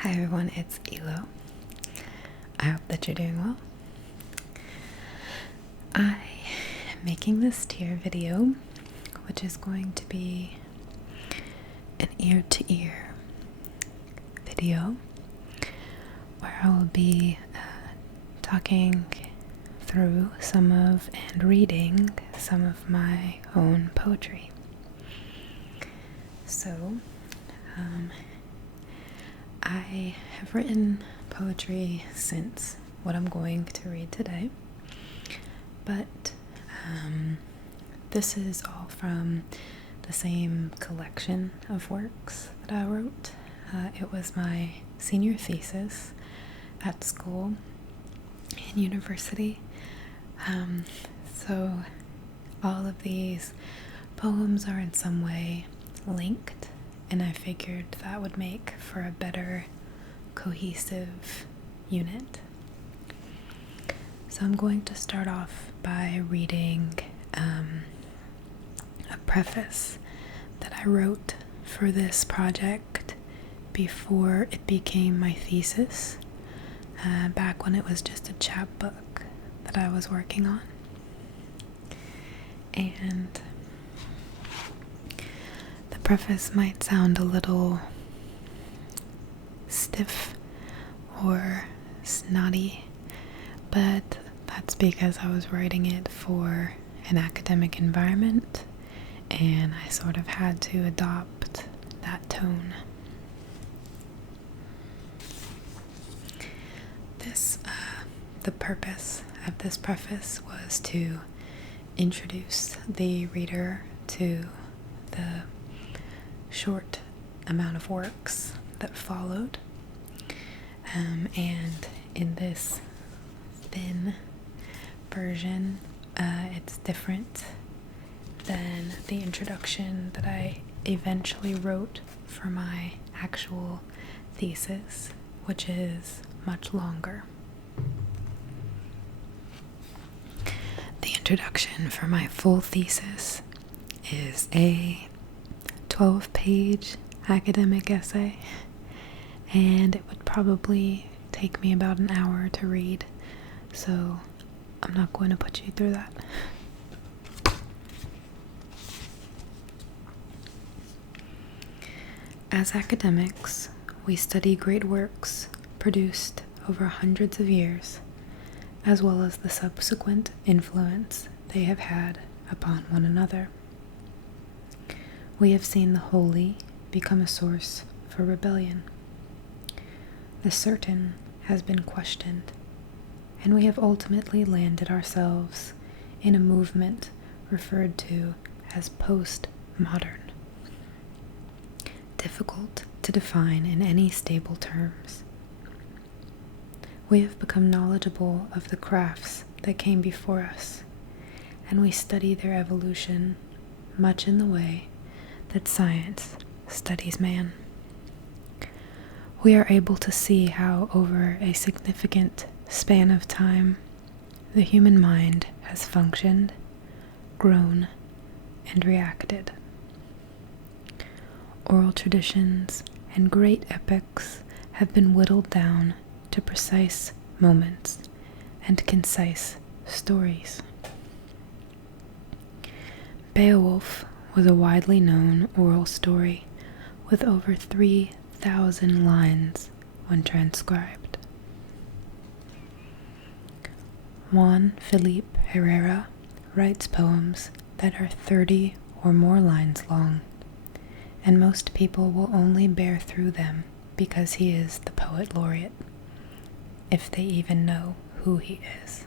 Hi everyone, it's Elo. I hope that you're doing well. I am making this tier video, which is going to be an ear-to-ear video where I will be talking through and reading some of my own poetry. So, I have written poetry since what I'm going to read today, but this is all from the same collection of works that I wrote. It was my senior thesis at school and university. So all of these poems are in some way linked, and I figured that would make for a better cohesive unit. So I'm going to start off by reading a preface that I wrote for this project before it became my thesis, back when it was just a chapbook that I was working on. And the preface might sound a little stiff or snotty, but that's because I was writing it for an academic environment and I sort of had to adopt that tone. The purpose of this preface was to introduce the reader to the short amount of works that followed, and in this thin version, it's different than the introduction that I eventually wrote for my actual thesis, which is much longer. The introduction for my full thesis is a 12-page academic essay, and it would probably take me about an hour to read, so I'm not going to put you through that. As academics, we study great works produced over hundreds of years, as well as the subsequent influence they have had upon one another. We have seen the holy become a source for rebellion. The certain has been questioned, and we have ultimately landed ourselves in a movement referred to as post-modern. Difficult to define in any stable terms. We have become knowledgeable of the crafts that came before us, and we study their evolution much in the way that science studies man. We are able to see how over a significant span of time the human mind has functioned, grown, and reacted. Oral traditions and great epics have been whittled down to precise moments and concise stories. Beowulf was a widely known oral story with over 3,000 lines when transcribed. Juan Felipe Herrera writes poems that are 30 or more lines long, and most people will only bear through them because he is the poet laureate, if they even know who he is.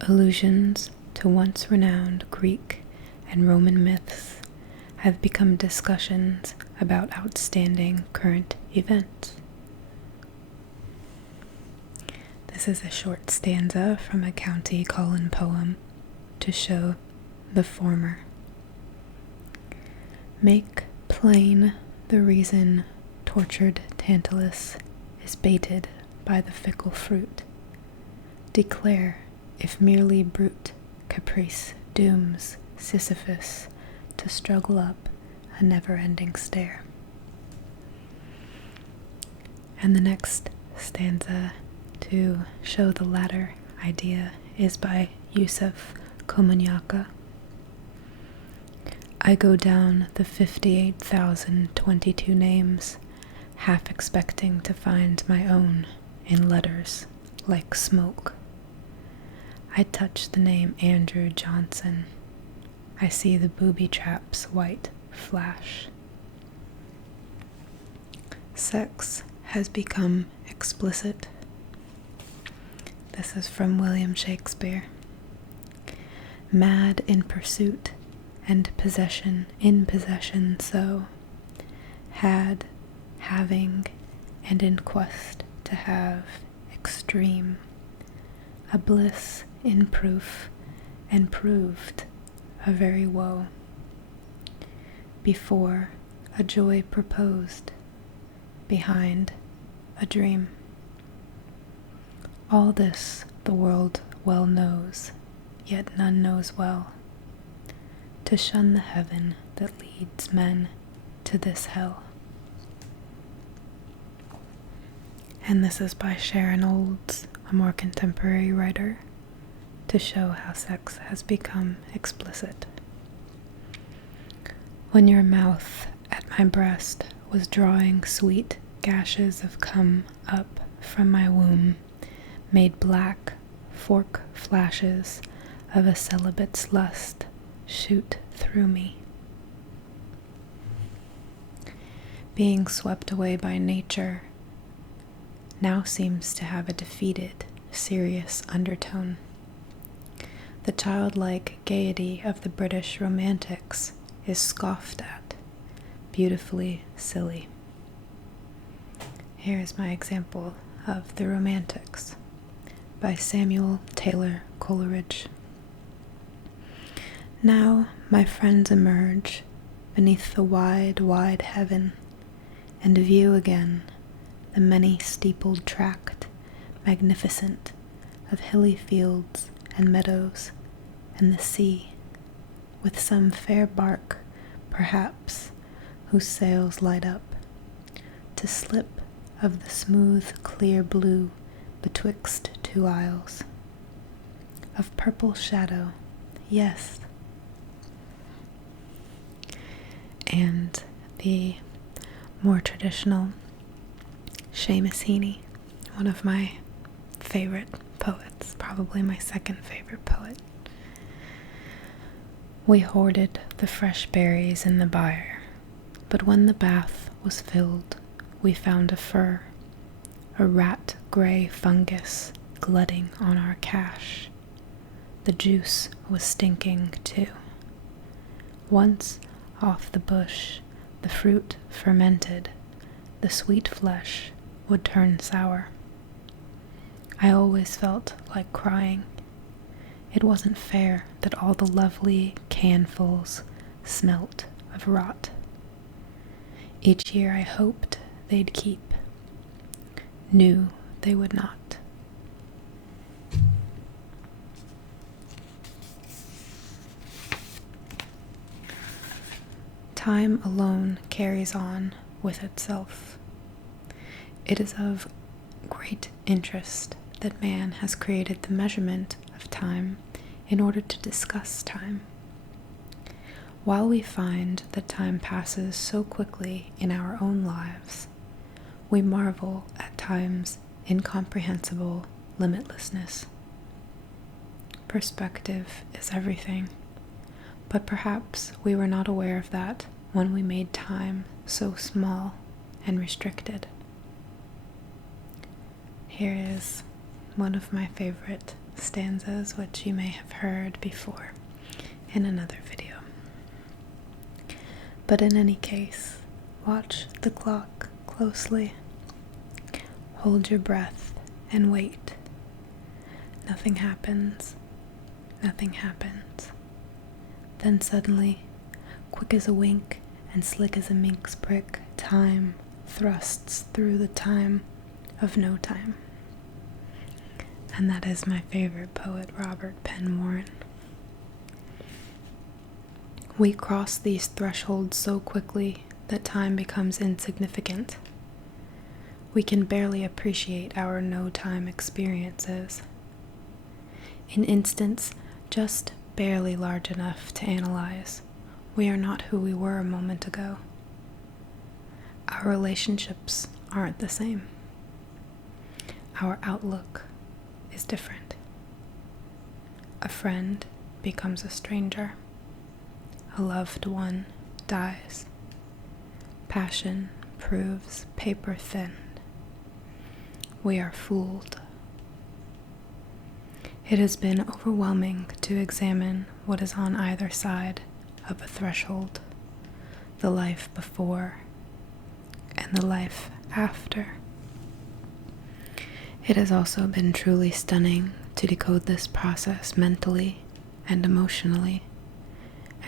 Allusions to once renowned Greek and Roman myths have become discussions about outstanding current events. This is a short stanza from a County Cullen poem to show the former. Make plain the reason tortured Tantalus is baited by the fickle fruit. Declare, if merely brute caprice dooms Sisyphus to struggle up a never-ending stair. And the next stanza to show the latter idea is by Yusuf Komunyakaa. I go down the 58,022 names, half expecting to find my own in letters like smoke. I touch the name Andrew Johnson. I see the booby trap's white flash. Sex has become explicit. This is from William Shakespeare. Mad in pursuit and possession in possession so, had, having, and in quest to have, extreme, a bliss in proof, and proved a very woe. Before, a joy proposed, behind, a dream. All this the world well knows, yet none knows well, to shun the heaven that leads men to this hell. And this is by Sharon Olds, a more contemporary writer, to show how sex has become explicit. When your mouth at my breast was drawing sweet gashes of cum up from my womb, made black fork flashes of a celibate's lust shoot through me. Being swept away by nature now seems to have a defeated, serious undertone. The childlike gaiety of the British romantics is scoffed at, beautifully silly. Here is my example of the Romantics by Samuel Taylor Coleridge. Now my friends emerge beneath the wide, wide heaven, and view again the many-steepled tract, magnificent, of hilly fields and meadows, and the sea, with some fair bark, perhaps, whose sails light up, to slip of the smooth, clear blue betwixt two isles, of purple shadow, yes. And the more traditional Seamus Heaney, one of my favorite poets, probably my second favorite poet. We hoarded the fresh berries in the byre, but when the bath was filled, we found a fur, a rat-gray fungus glutting on our cache. The juice was stinking too. Once off the bush, the fruit fermented, the sweet flesh would turn sour. I always felt like crying. It wasn't fair that all the lovely canfuls smelt of rot. Each year I hoped they'd keep, knew they would not. Time alone carries on with itself. It is of great interest that man has created the measurement of time in order to discuss time. While we find that time passes so quickly in our own lives, we marvel at time's incomprehensible limitlessness. Perspective is everything, but perhaps we were not aware of that when we made time so small and restricted. Here is one of my favorite stanzas, which you may have heard before in another video. But in any case, watch the clock closely. Hold your breath and wait. Nothing happens. Nothing happens. Then suddenly, quick as a wink and slick as a mink's prick, time thrusts through the time of no time. And that is my favorite poet, Robert Penn Warren. We cross these thresholds so quickly that time becomes insignificant. We can barely appreciate our no-time experiences. In instants just barely large enough to analyze, we are not who we were a moment ago. Our relationships aren't the same. Our outlook is different. A friend becomes a stranger. A loved one dies. Passion proves paper thin. We are fooled. It has been overwhelming to examine what is on either side of a threshold, the life before and the life after. It has also been truly stunning to decode this process mentally and emotionally,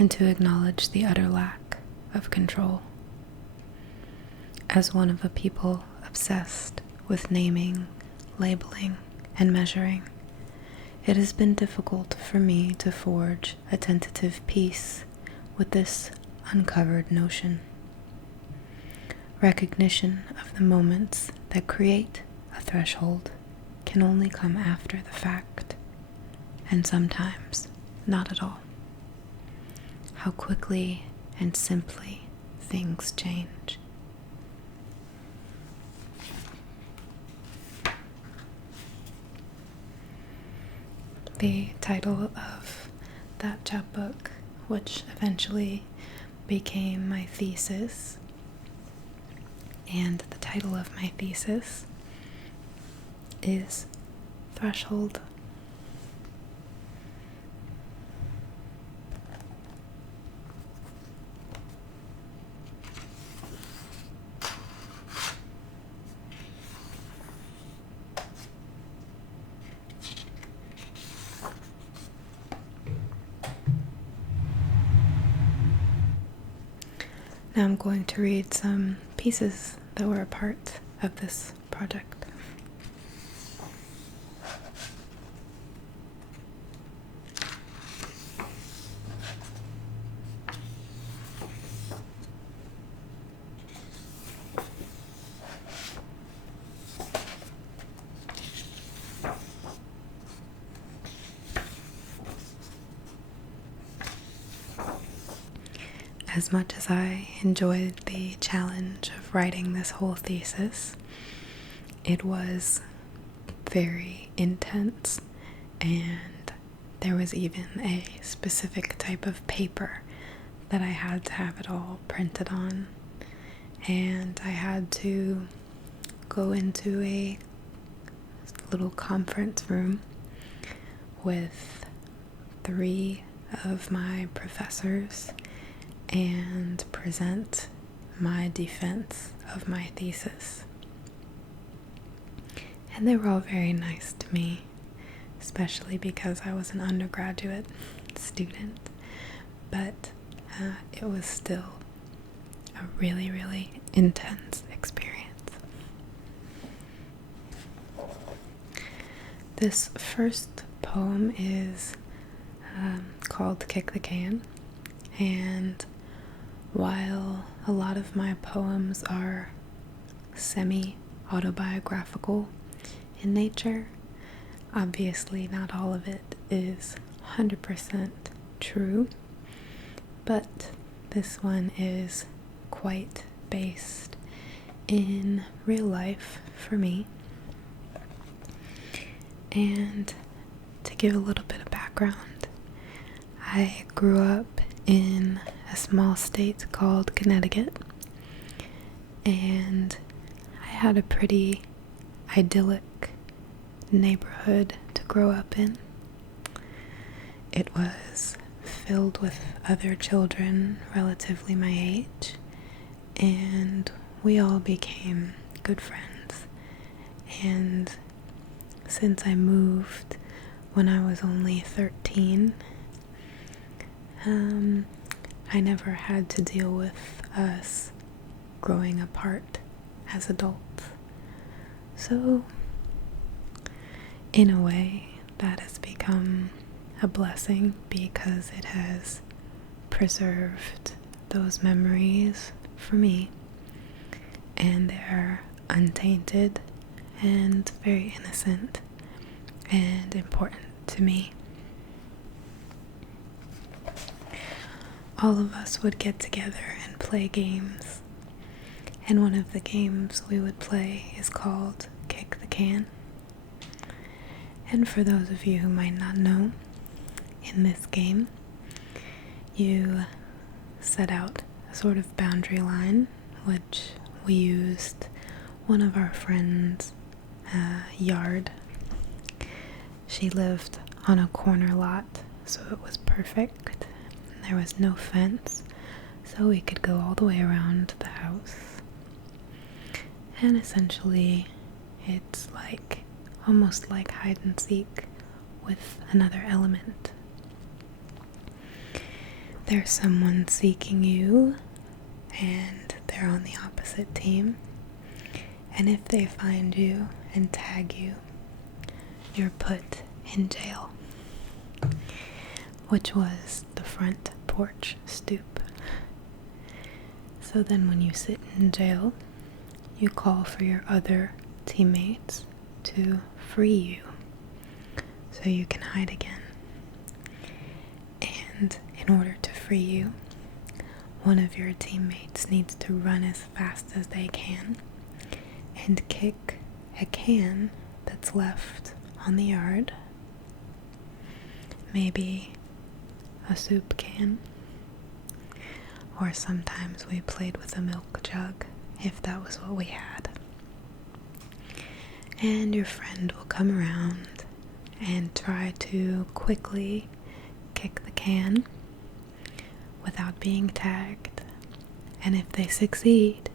and to acknowledge the utter lack of control. As one of a people obsessed with naming, labeling, and measuring, it has been difficult for me to forge a tentative peace with this uncovered notion. Recognition of the moments that create a threshold can only come after the fact, and sometimes not at all. How quickly and simply things change. The title of that chapbook, which eventually became my thesis, and the title of my thesis is Threshold. Now I'm going to read some pieces that were a part of this project. As much as I enjoyed the challenge of writing this whole thesis, it was very intense, and there was even a specific type of paper that I had to have it all printed on, and I had to go into a little conference room with 3 of my professors and present my defense of my thesis. And they were all very nice to me, especially because I was an undergraduate student, but it was still a really, really intense experience. This first poem is called Kick the Can, and while a lot of my poems are semi-autobiographical in nature, obviously not all of it is 100% true, but this one is quite based in real life for me. And to give a little bit of background, I grew up in a small state called Connecticut, and I had a pretty idyllic neighborhood to grow up in. It was filled with other children relatively my age, and we all became good friends. And since I moved when I was only 13, I never had to deal with us growing apart as adults. So, in a way, that has become a blessing because it has preserved those memories for me, and they're untainted and very innocent and important to me. All of us would get together and play games, and one of the games we would play is called Kick the Can. And for those of you who might not know, in this game, you set out a sort of boundary line, which we used one of our friends' yard. She lived on a corner lot, so it was perfect. There was no fence, so we could go all the way around the house. And essentially, it's almost like hide and seek with another element. There's someone seeking you, and they're on the opposite team. And if they find you and tag you, you're put in jail, which was the front porch stoop. So then when you sit in jail, you call for your other teammates to free you so you can hide again. And in order to free you, one of your teammates needs to run as fast as they can and kick a can that's left on the yard. Maybe a soup can, or sometimes we played with a milk jug if that was what we had. And your friend will come around and try to quickly kick the can without being tagged. And if they succeed,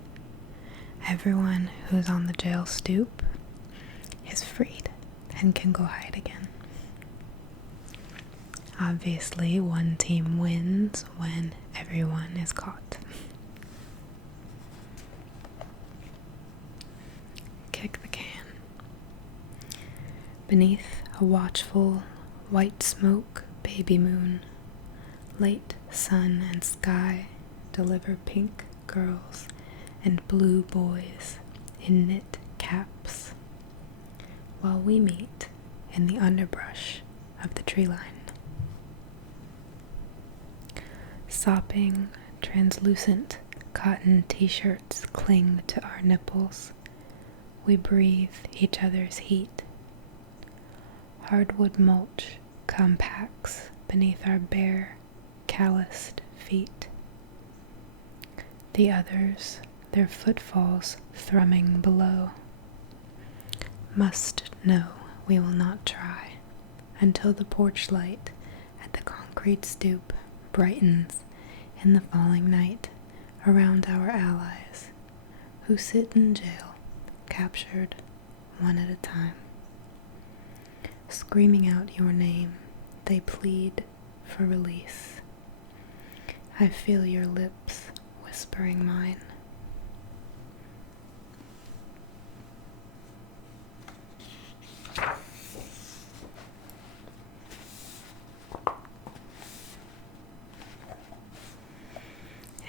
everyone who's on the jail stoop is freed and can go hide again. Obviously, one team wins when everyone is caught. Kick the can. Beneath a watchful, white smoke baby moon, late sun and sky deliver pink girls and blue boys in knit caps, while we meet in the underbrush of the tree line. Sopping, translucent cotton t-shirts cling to our nipples. We breathe each other's heat. Hardwood mulch compacts beneath our bare, calloused feet. The others, their footfalls thrumming below, must know we will not try until the porch light at the concrete stoop brightens in the falling night around our allies who sit in jail, captured one at a time. Screaming out your name, they plead for release. I feel your lips whispering mine.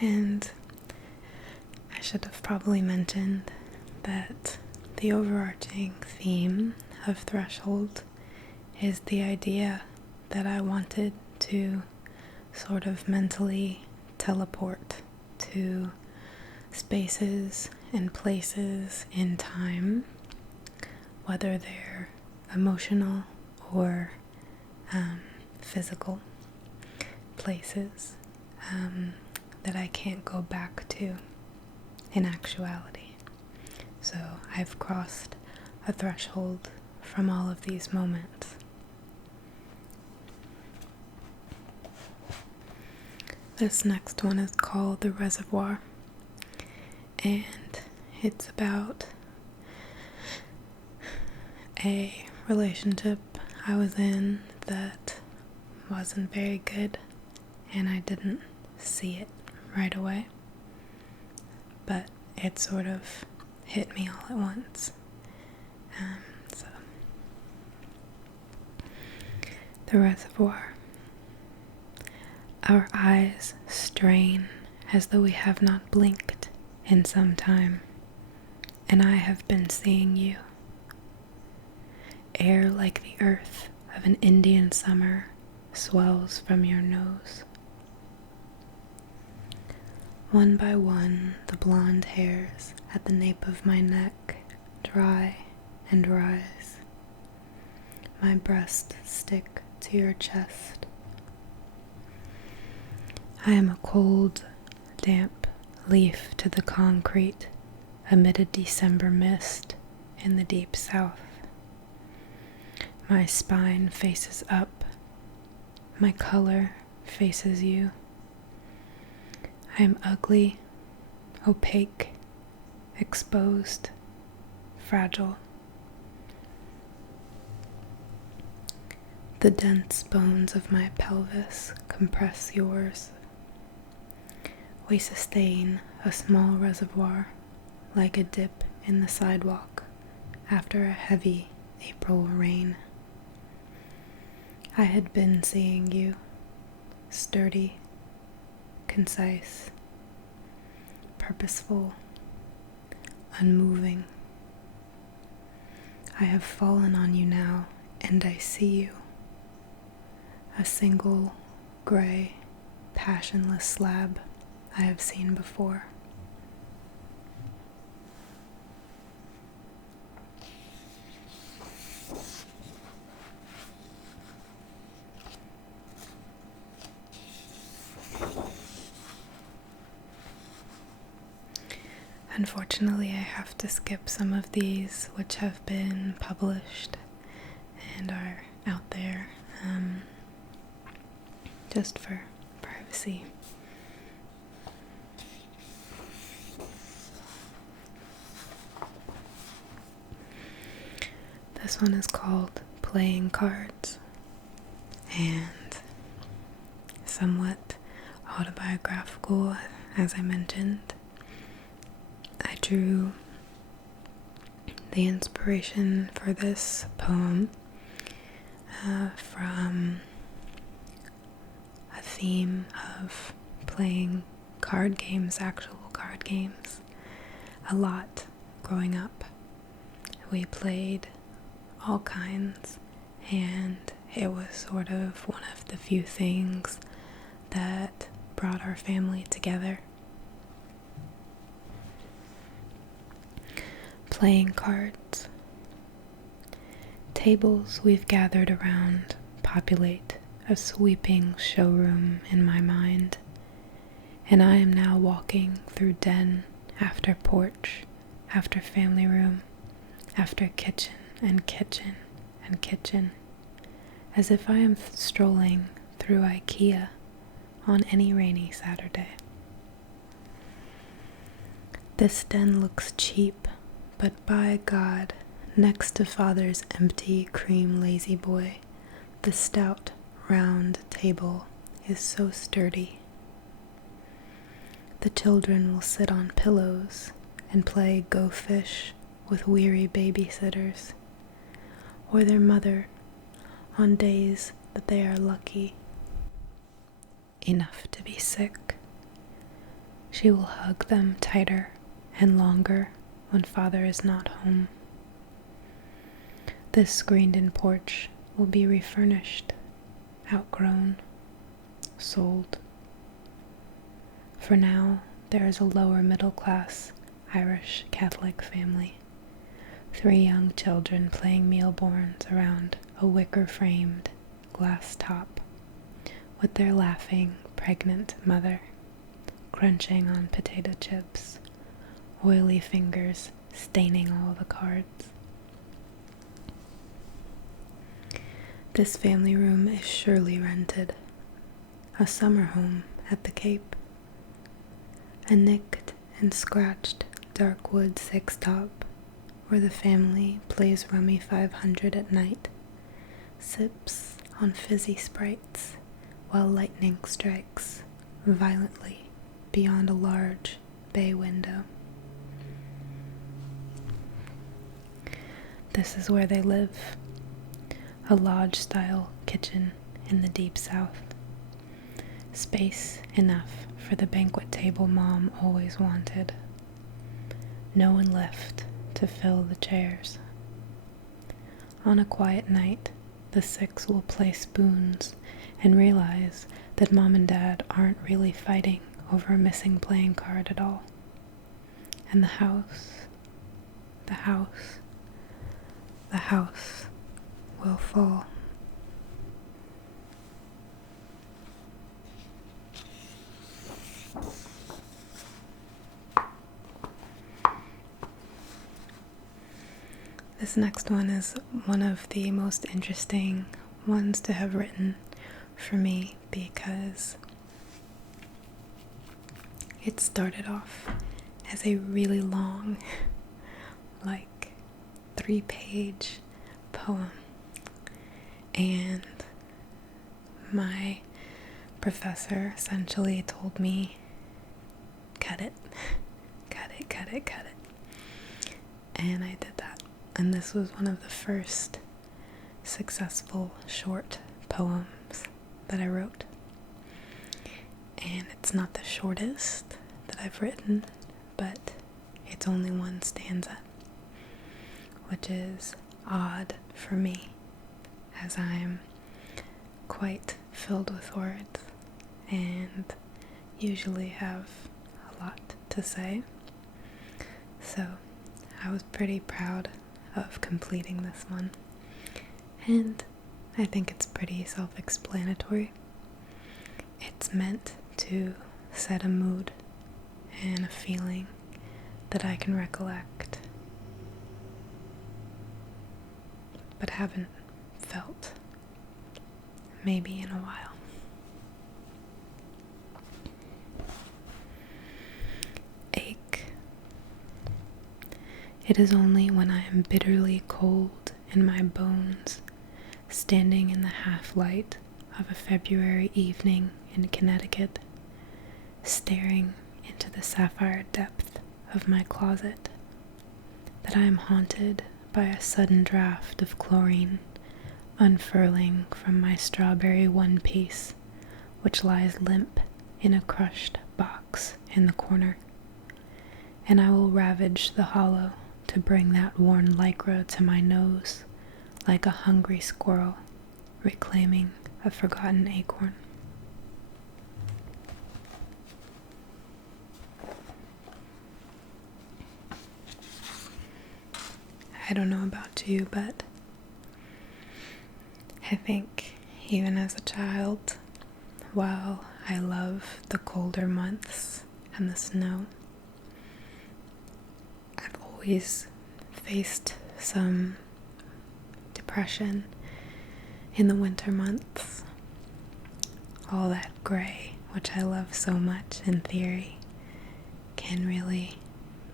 And I should have probably mentioned that the overarching theme of Threshold is the idea that I wanted to sort of mentally teleport to spaces and places in time, whether they're emotional or physical places that I can't go back to in actuality. So I've crossed a threshold from all of these moments. This next one is called The Reservoir, and it's about a relationship I was in that wasn't very good, and I didn't see it right away, but it sort of hit me all at once. So, The Reservoir. Our eyes strain as though we have not blinked in some time, and I have been seeing you. Air like the earth of an Indian summer swells from your nose. One by one, the blonde hairs at the nape of my neck dry and rise. My breasts stick to your chest. I am a cold, damp leaf to the concrete amid a December mist in the deep south. My spine faces up. My color faces you. I am ugly, opaque, exposed, fragile. The dense bones of my pelvis compress yours. We sustain a small reservoir like a dip in the sidewalk after a heavy April rain. I had been seeing you, sturdy, concise, purposeful, unmoving. I have fallen on you now, and I see you. A single, gray, passionless slab I have seen before. Unfortunately, I have to skip some of these which have been published and are out there, just for privacy. This one is called Playing Cards, and somewhat autobiographical, as I mentioned. I drew the inspiration for this poem from a theme of playing card games, actual card games, a lot growing up. We played all kinds, and it was sort of one of the few things that brought our family together. Playing cards. Tables we've gathered around populate a sweeping showroom in my mind, and I am now walking through den after porch, after family room, after kitchen and kitchen and kitchen, as if I am strolling through IKEA on any rainy Saturday. This den looks cheap, but by God, next to Father's empty cream lazy boy, the stout, round table is so sturdy. The children will sit on pillows and play Go Fish with weary babysitters, or their mother on days that they are lucky enough to be sick. She will hug them tighter and longer when Father is not home. This screened-in porch will be refurnished, outgrown, sold. For now, there is a lower middle class Irish Catholic family, 3 young children playing mealborns around a wicker-framed glass top, with their laughing, pregnant mother, crunching on potato chips, oily fingers staining all the cards. This family room is surely rented, a summer home at the Cape. A nicked and scratched dark wood 6-top, where the family plays Rummy 500 at night, sips on fizzy sprites, while lightning strikes violently beyond a large bay window. This is where they live, a lodge-style kitchen in the deep south. Space enough for the banquet table Mom always wanted. No one left to fill the chairs. On a quiet night, the six will play spoons and realize that Mom and Dad aren't really fighting over a missing playing card at all. And the house will fall. This next one is one of the most interesting ones to have written for me because it started off as a really long, like 3-page poem, and my professor essentially told me, cut it, and I did that. And this was one of the first successful short poems that I wrote. And it's not the shortest that I've written, but it's only one stanza, which is odd for me, as I'm quite filled with words and usually have a lot to say. So I was pretty proud of completing this one, and I think it's pretty self-explanatory. It's meant to set a mood and a feeling that I can recollect but haven't felt maybe in a while. Ache. It is only when I am bitterly cold in my bones, standing in the half-light of a February evening in Connecticut, staring into the sapphire depth of my closet, that I am haunted by a sudden draft of chlorine unfurling from my strawberry one-piece, which lies limp in a crushed box in the corner, and I will ravage the hollow to bring that worn lycra to my nose, like a hungry squirrel reclaiming a forgotten acorn. I don't know about you, but I think even as a child, while I love the colder months and the snow, I've always faced some depression in the winter months. All that gray, which I love so much in theory, can really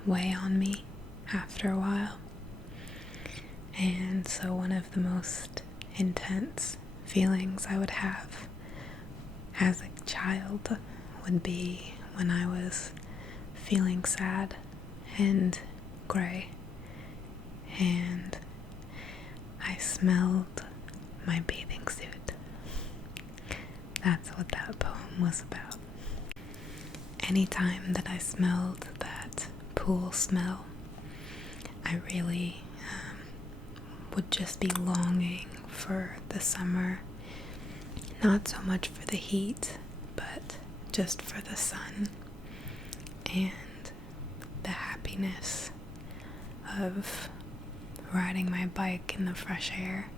weigh on me after a while. And so one of the most intense feelings I would have as a child would be when I was feeling sad and gray, and I smelled my bathing suit. That's what that poem was about. Anytime that I smelled that pool smell, I really would just be longing for the summer. Not so much for the heat, but just for the sun and the happiness of riding my bike in the fresh air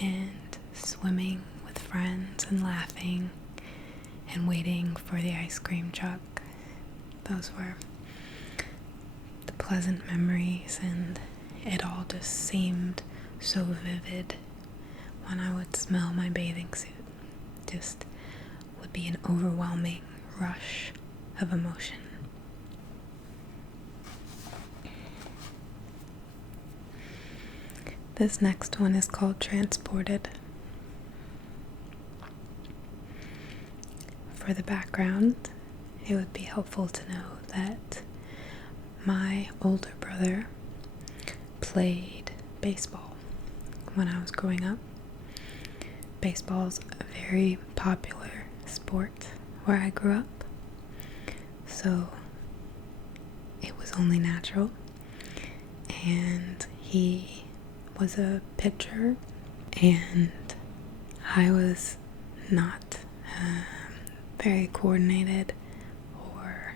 and swimming with friends and laughing and waiting for the ice cream truck. Those were the pleasant memories, and it all just seemed so vivid when I would smell my bathing suit. Just would be an overwhelming rush of emotion. This next one is called Transported. For the background, it would be helpful to know that my older brother played baseball when I was growing up. Baseball's a very popular sport where I grew up, so it was only natural. And he was a pitcher, and I was not very coordinated or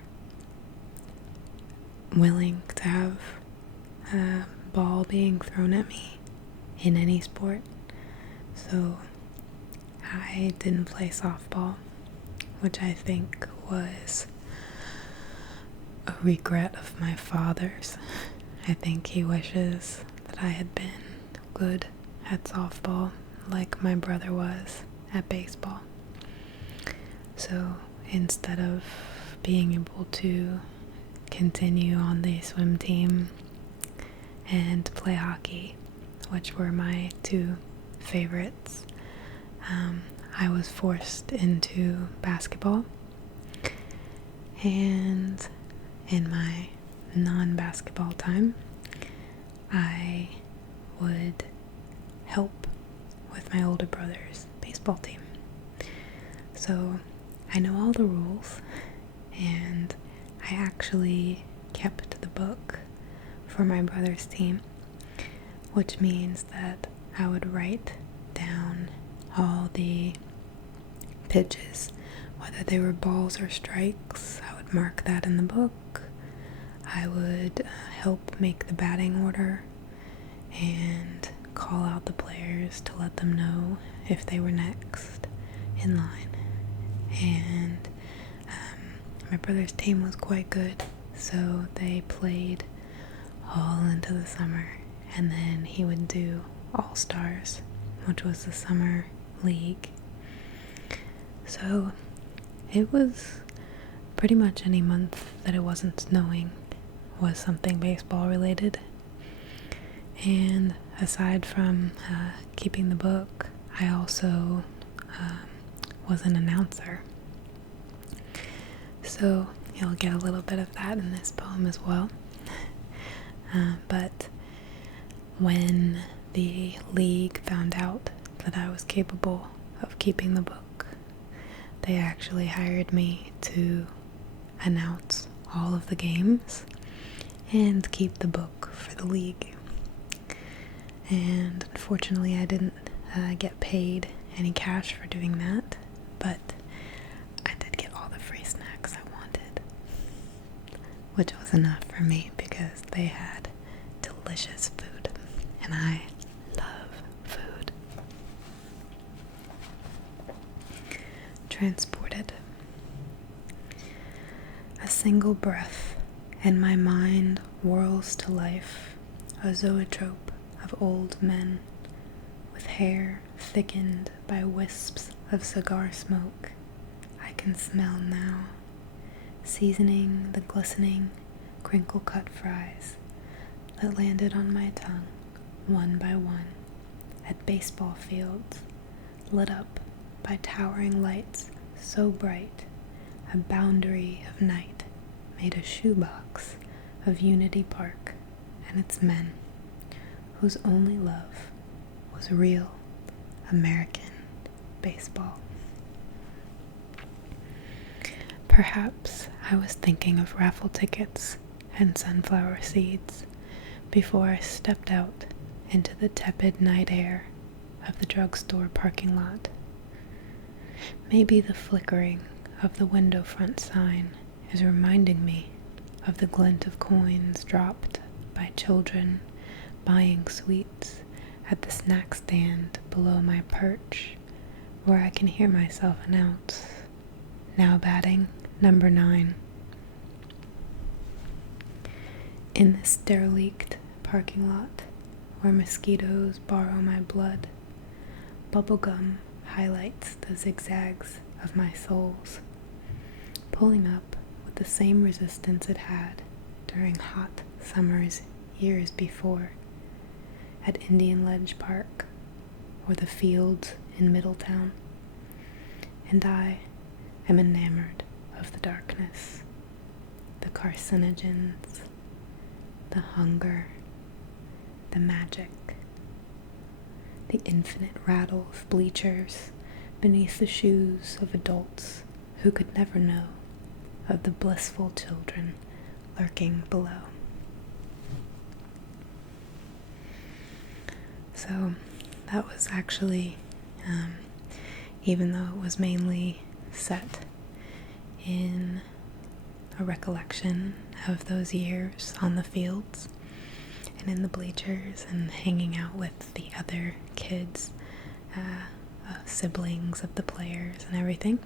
willing to have a ball being thrown at me in any sport. So I didn't play softball, which I think was a regret of my father's. I think he wishes that I had been good at softball like my brother was at baseball. So instead of being able to continue on the swim team and play hockey, which were my two favorites, I was forced into basketball. And in my non-basketball time, I would help with my older brother's baseball team. So I know all the rules, and I actually kept the book for my brother's team, which means that I would write down all the pitches, whether they were balls or strikes. I would mark that in the book. I would help make the batting order and call out the players to let them know if they were next in line. And my brother's team was quite good, so they played all into the summer, and then he would do All-Stars, which was the summer league. So it was pretty much any month that it wasn't snowing was something baseball related. And aside from keeping the book, I also was an announcer. So you'll get a little bit of that in this poem as well. But when the league found out that I was capable of keeping the book, they actually hired me to announce all of the games and keep the book for the league. And unfortunately I didn't get paid any cash for doing that, but I did get all the free snacks I wanted, which was enough for me because they had delicious food, and I love food. Transported. A single breath, and my mind whirls to life, a zoetrope of old men, with hair thickened by wisps of cigar smoke. I can smell now, seasoning the glistening, crinkle-cut fries that landed on my tongue, one by one, at baseball fields, lit up by towering lights so bright, a boundary of night made a shoebox of Unity Park and its men, whose only love was real American baseball. Perhaps I was thinking of raffle tickets and sunflower seeds before I stepped out into the tepid night air of the drugstore parking lot. Maybe the flickering of the window front sign is reminding me of the glint of coins dropped by children buying sweets at the snack stand below my perch, where I can hear myself announce, now batting number 9. In this derelict parking lot, where mosquitoes borrow my blood, bubblegum highlights the zigzags of my soles, pulling up with the same resistance it had during hot summers years before, at Indian Ledge Park or the fields in Middletown. And I am enamored of the darkness, the carcinogens, the hunger, the magic, the infinite rattle of bleachers beneath the shoes of adults who could never know of the blissful children lurking below. So that was actually, even though it was mainly set in a recollection of those years on the fields and in the bleachers and hanging out with the other kids, siblings of the players and everything.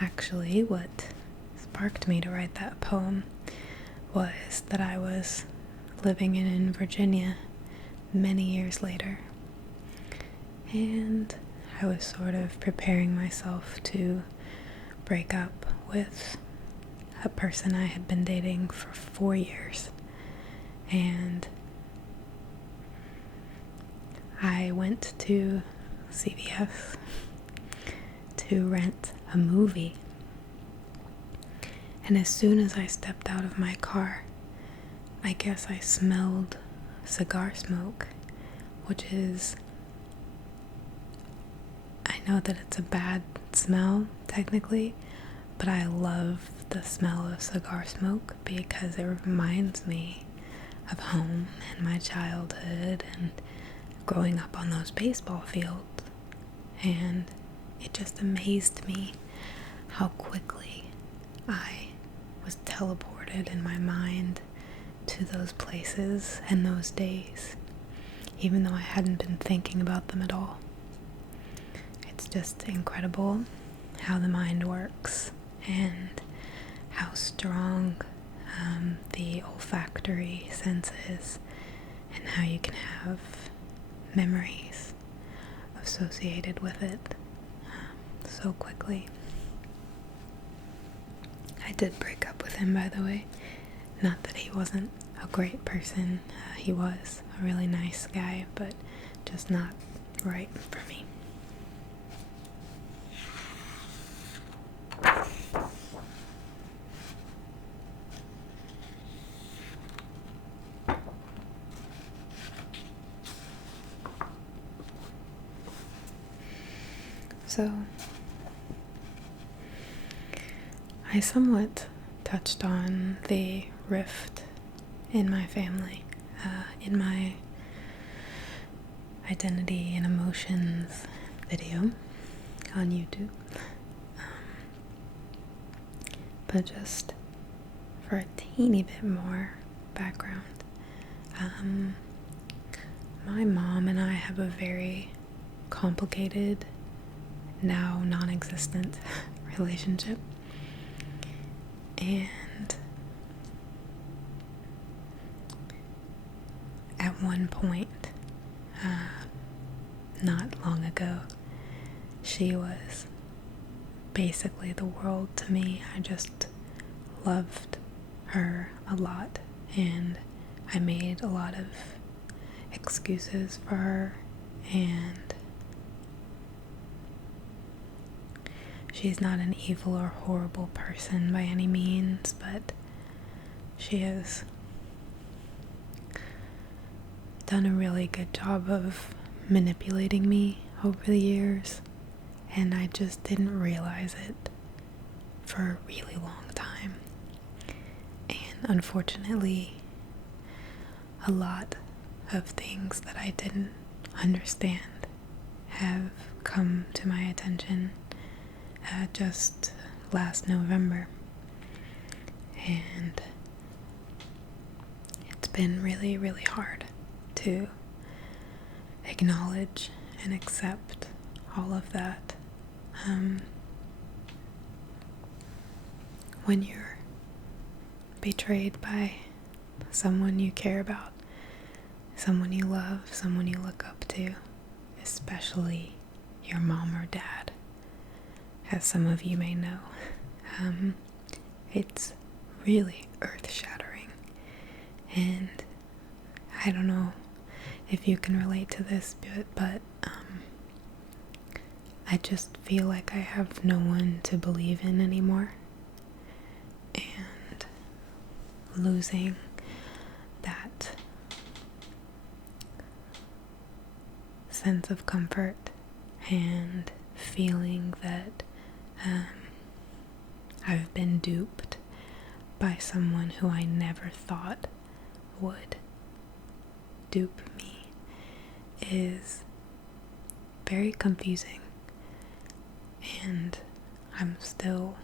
Actually, what sparked me to write that poem was that I was living in Virginia many years later, and I was sort of preparing myself to break up with a person I had been dating for 4 years, and I went to CVS to rent a movie, and as soon as I stepped out of my car, I guess I smelled cigar smoke, which is, I know that it's a bad smell technically, but I love the smell of cigar smoke because it reminds me of home and my childhood and growing up on those baseball fields. And it just amazed me how quickly I was teleported in my mind to those places and those days, even though I hadn't been thinking about them at all. It's just incredible how the mind works and how strong the olfactory sense is, and how you can have memories associated with it so quickly. I did break up with him, by the way. Not that he wasn't a great person. He was a really nice guy, but just not right for me. So, I somewhat touched on the rift in my family, in my identity and emotions video on YouTube. But just for a teeny bit more background, my mom and I have a very complicated, now non-existent relationship. And at one point, not long ago, she was basically the world to me. I just loved her a lot, and I made a lot of excuses for her, and she's not an evil or horrible person by any means, but she has done a really good job of manipulating me over the years, and I just didn't realize it for a really long time. And unfortunately, a lot of things that I didn't understand have come to my attention just last November, and it's been really, really hard to acknowledge and accept all of that. When you're betrayed by someone you care about, someone you love, someone you look up to, especially your mom or dad, as some of you may know, it's really earth-shattering. And I don't know if you can relate to this, but I just feel like I have no one to believe in anymore. And losing that sense of comfort and feeling that I've been duped by someone who I never thought would dupe me is very confusing, and I'm still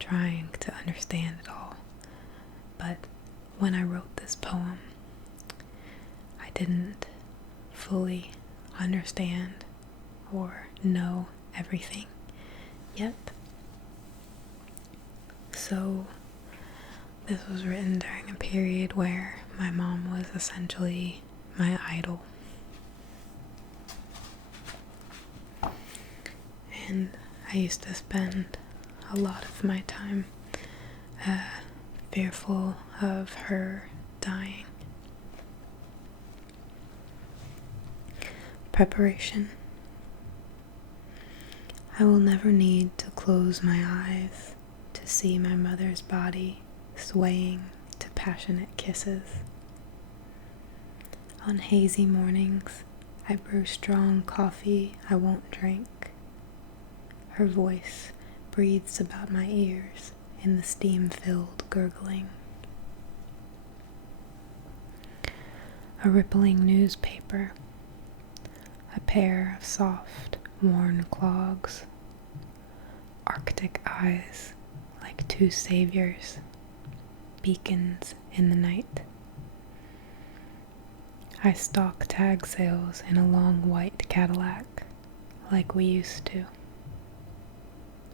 trying to understand it all. But when I wrote this poem, I didn't fully understand or know everything yet. So this was written during a period where my mom was essentially my idol. And I used to spend a lot of my time fearful of her dying. Preparation. I will never need to close my eyes to see my mother's body swaying to passionate kisses. On hazy mornings, I brew strong coffee I won't drink. Her voice breathes about my ears in the steam-filled gurgling. A rippling newspaper, a pair of soft, worn clogs, Arctic eyes like two saviors, beacons in the night. I stalk tag sales in a long white Cadillac like we used to.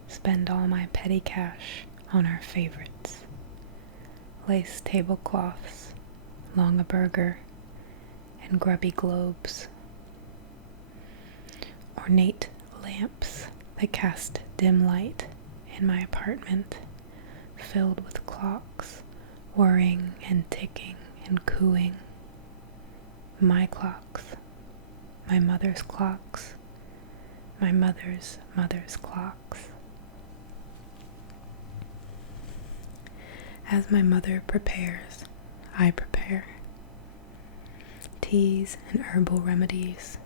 Spend all my petty cash on our favorites. Lace tablecloths, Longa burger, and grubby globes. Ornate lamps that cast dim light in my apartment, filled with clocks, whirring and ticking and cooing. My clocks, my mother's clocks, my mother's mother's clocks. As my mother prepares, I prepare. Teas and herbal remedies,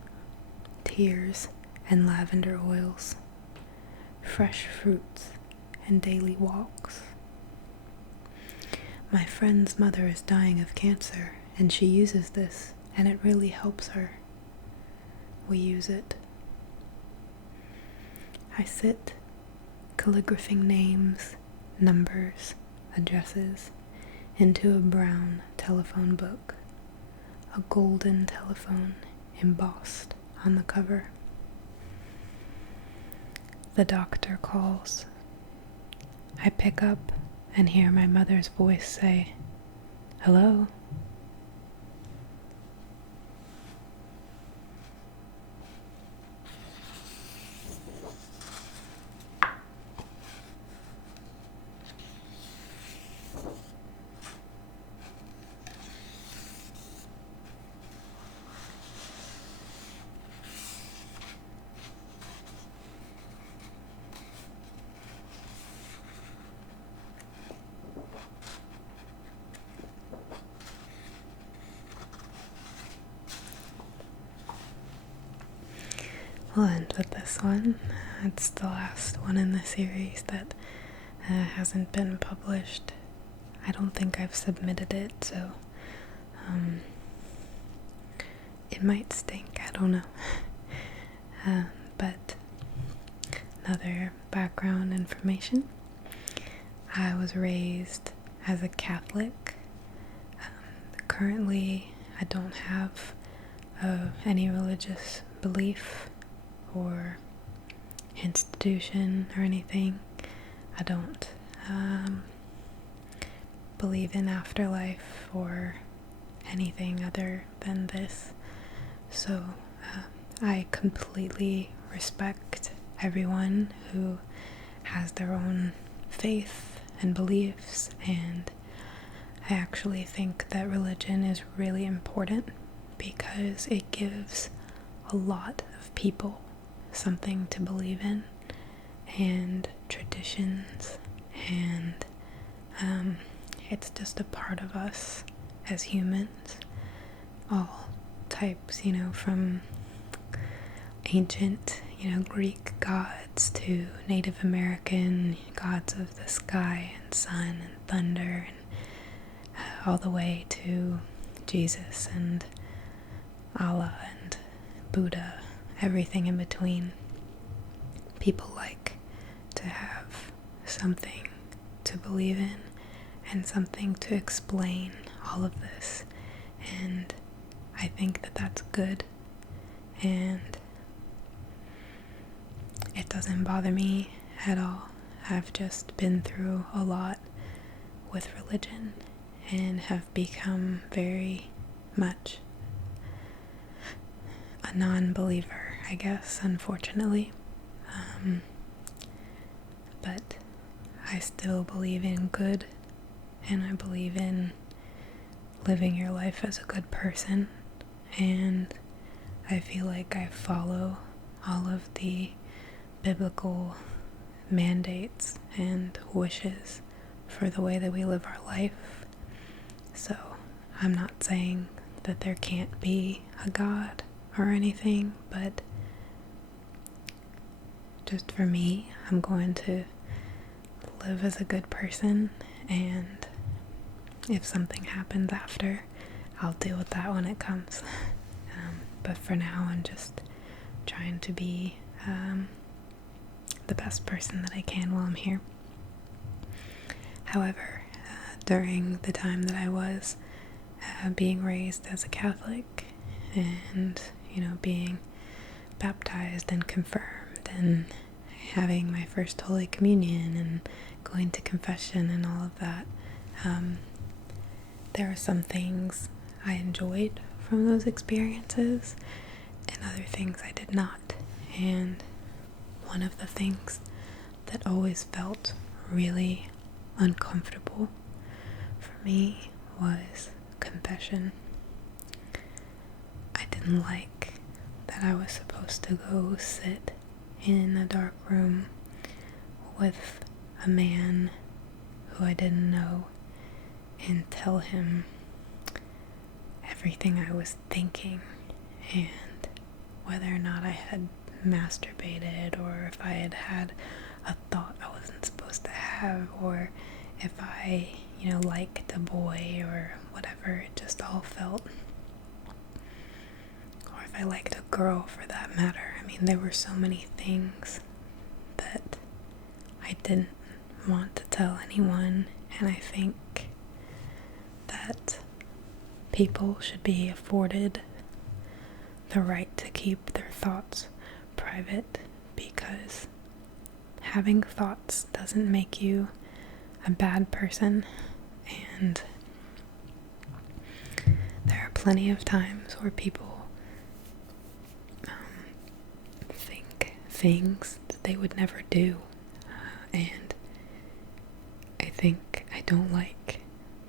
tears and lavender oils, fresh fruits and daily walks. My friend's mother is dying of cancer, and she uses this, and it really helps her. We use it. I sit, calligraphing names, numbers, addresses, into a brown telephone book, a golden telephone embossed on the cover. The doctor calls. I pick up and hear my mother's voice say, "Hello?" We'll end with this one. It's the last one in the series that hasn't been published. I don't think I've submitted it, so it might stink, I don't know. But another background information. I was raised as a Catholic. Currently, I don't have any religious belief or institution or anything. I don't believe in afterlife or anything other than this. So I completely respect everyone who has their own faith and beliefs, and I actually think that religion is really important because it gives a lot of people something to believe in, and traditions, and it's just a part of us as humans, all types, from ancient, Greek gods to Native American gods of the sky and sun and thunder, and all the way to Jesus and Allah and Buddha, everything in between. People like to have something to believe in and something to explain all of this, and I think that that's good, and it doesn't bother me at all. I've just been through a lot with religion and have become very much a non-believer, I guess, unfortunately. But I still believe in good, and I believe in living your life as a good person, and I feel like I follow all of the biblical mandates and wishes for the way that we live our life. So I'm not saying that there can't be a God or anything, but just for me, I'm going to live as a good person, and if something happens after, I'll deal with that when it comes. But for now, I'm just trying to be the best person that I can while I'm here. However, during the time that I was being raised as a Catholic and, being baptized and confirmed and having my first Holy Communion and going to confession and all of that, there are some things I enjoyed from those experiences and other things I did not. And one of the things that always felt really uncomfortable for me was confession. I didn't like that I was supposed to go sit in a dark room with a man who I didn't know and tell him everything I was thinking, and whether or not I had masturbated, or if I had had a thought I wasn't supposed to have, or if I, liked a boy or whatever. It just all felt, or if I liked a girl for that matter. I mean, there were so many things that I didn't want to tell anyone, and I think that people should be afforded the right to keep their thoughts private, because having thoughts doesn't make you a bad person, and there are plenty of times where people think things that they would never do, and I don't like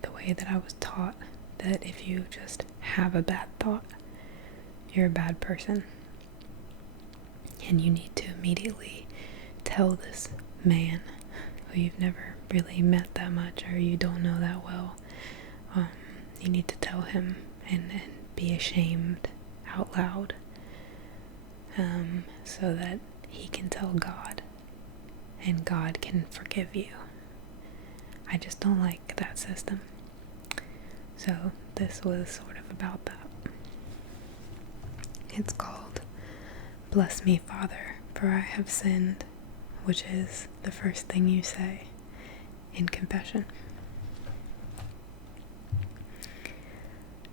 the way that I was taught that if you just have a bad thought, you're a bad person, and you need to immediately tell this man who you've never really met that much or you don't know that well. You need to tell him and be ashamed out loud, so that he can tell God and God can forgive you. I just don't like that system. So this was sort of about that. It's called "Bless me, Father, for I have sinned," which is the first thing you say in confession.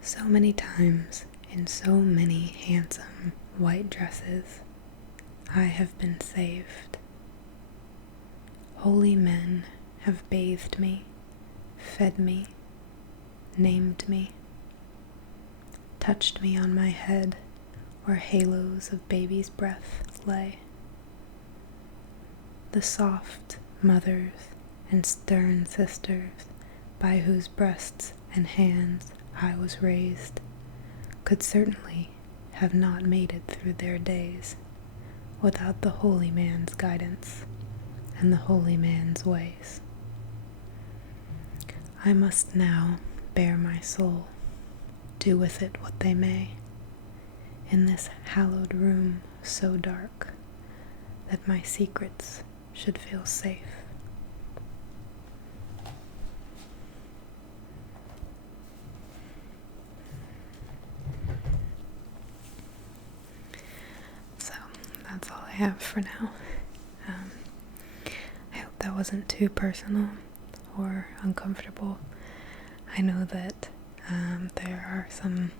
So many times, in so many handsome white dresses, I have been saved. Holy men have bathed me, fed me, named me, touched me on my head where halos of baby's breath lay. The soft mothers and stern sisters by whose breasts and hands I was raised could certainly have not made it through their days without the holy man's guidance and the holy man's ways. I must now bear my soul, do with it what they may, in this hallowed room so dark that my secrets should feel safe. So that's all I have for now. I hope that wasn't too personal or uncomfortable. I know that there are some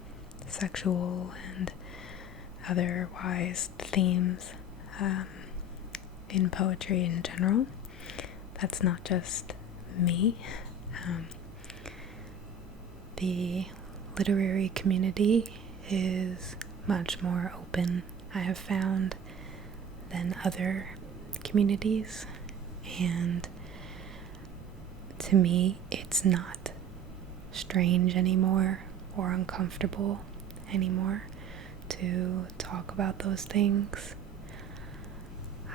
sexual and otherwise themes in poetry in general. That's not just me. The literary community is much more open, I have found, than other communities, and to me it's not strange anymore or uncomfortable anymore to talk about those things.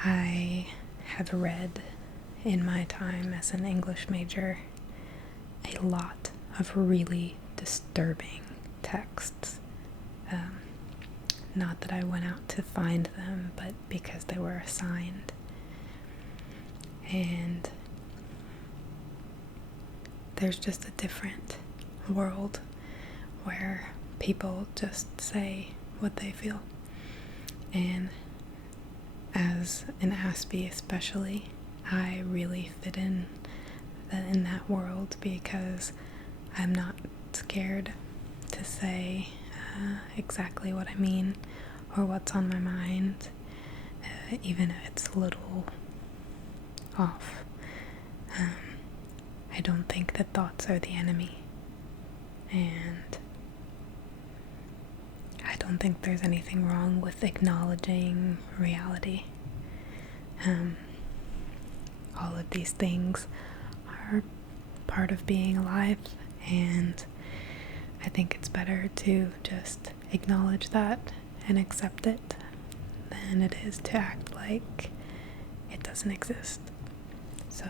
I have read in my time as an English major a lot of really disturbing texts. Not that I went out to find them, but because they were assigned. And there's just a different world where people just say what they feel. And as an Aspie especially, I really fit in that world because I'm not scared to say exactly what I mean or what's on my mind, even if it's a little off. I don't think that thoughts are the enemy, and I don't think there's anything wrong with acknowledging reality. All of these things are part of being alive, and I think it's better to just acknowledge that and accept it than it is to act like it doesn't exist. So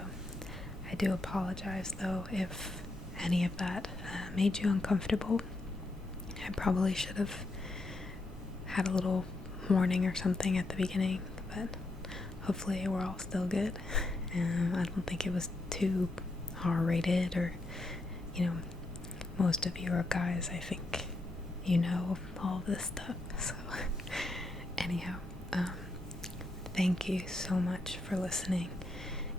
I do apologize though if any of that made you uncomfortable. I probably should have had a little warning or something at the beginning, but hopefully we're all still good. I don't think it was too R-rated, or, most of you are guys, I think you know all of this stuff. So anyhow, thank you so much for listening.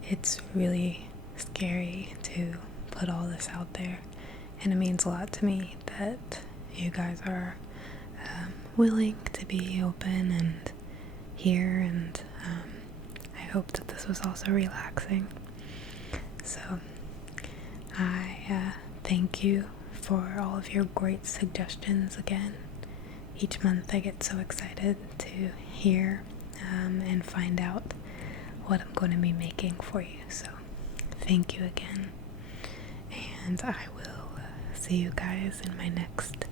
It's really scary to put all this out there, and it means a lot to me that you guys are willing to be open and here, and I hope that this was also relaxing. So I thank you for all of your great suggestions again. Each month I get so excited to hear and find out what I'm going to be making for you. So thank you again, and I will see you guys in my next